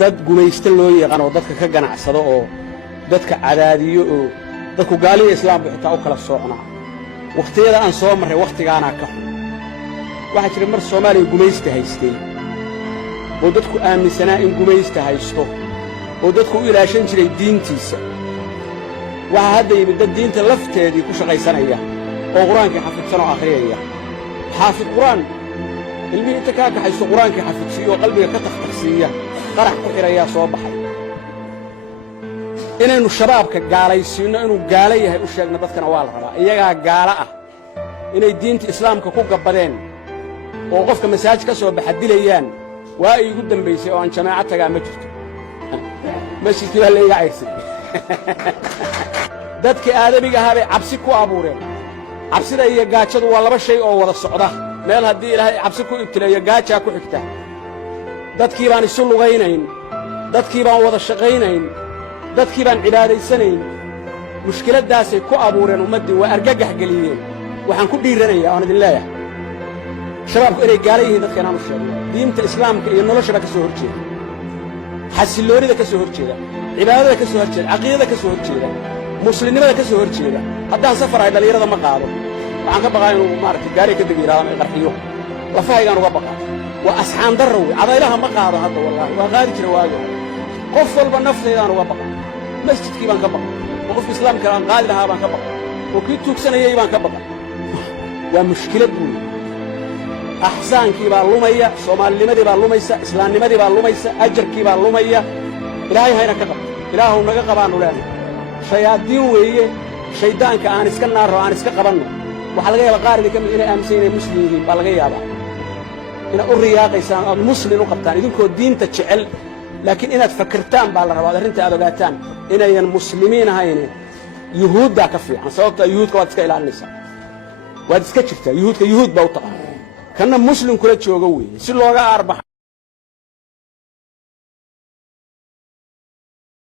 dad gumaysta loo yaqaan oo dadka ka ganacsado oo dadka cadaadiyo oo dadku gaaliga islaamka xitaa u kala soocnaa waqtiyada aan soo marray waqtigaana ka xun waxa jira mar Soomaaliya gumaysta haystay oo dadku aaminsanaa in gumaysta haysto oo dadku u ilaashan jiray diintiisa waxa hadda yimid dad diinta lafteedii ku shaqaysanaya oo quraanka xafidsan oo akhriyaya xaafid quraan ilmihi inta ka haysto quraanka xafidsiyo qalbiga ka takhtarsiya qarax ku xiraya soo baxay inaynu shabaabka gaalaysiino inuu gaala yahay u sheegna dadkana waa la rabaa iyaga gaala ah inay diinta islaamka ku gabadeen oo qofka masaaj ka soo baxa dilayaan waa ay ugu dambaysay oo aan jamaaca tagaa ma jirto masjidkii baa leeyahay aysan dadkii aadamiga ahaa bay cabsi ku abuureen cabsida iyo gaajadu waa laba shay oo wada socda meel haddii ilaahay cabsi ku ibtileeyo gaajaa ku xigta dadkii baan isu lugaynayn dadkii baan wada shaqaynayn dadkii baan cibaadaysanayn mushkiladdaasay ku abuureen ummaddii waa argagax geliyeen waxaan ku dhiiranayaa oon idin leeyahay shabaabku inay gaala yihiin dadka inaan u sheegno diinta islaamka iyo noloshaba ka soo hor jeeda xasilloonida ka soo hor jeeda cibaadada ka soo hor jeeda caqiidada ka soo hor jeeda muslimnimada ka soo hor jeeda haddaan safar ahay dhallinyarada ma qaado waxaan ka baqaa inuu maaragtay gaari ka degi yidhahdo ama qarxiyo lafahaygaan uga baqaa waa asxaan darro wey cadaylaha ma qaado hadda wallaahi waa qaadi jira waago qof walba naftaydaan uga baqa masjidkii baan ka baqa oo qofka islaamka aan qaadi lahaa baan ka baqa oo kii tuugsanayay baan ka baqa waa mushkilad wey axsaankii baa lumaya soomaalinimadii baa lumaysa islaamnimadii baa lumaysa ajarkii baa lumaya ilaahay hayna ka qabto ilaahuw naga qabaannu leenahay shayaadiin weeye shayddaanka aan iska naarro aan iska qabanno waxaa laga yaabaa qaar idin ka mid inay aaminsan inay muslim yihiin baa laga yaabaa inaad u riyaaqaysaan oad muslim u qabtaan idinkoo diinta jecel laakiin inaad fakirtaan baa la rabaa od arrinta aad ogaataan inayan muslimiin ahayne yuhuuddaa ka fiican sababtaa yuhuudka waad iska ilaalinaysaa waad iska jirtaa yuhuudka yuhuud baa u taqaana kanna muslim kula joogo weeye si looga aarbaxa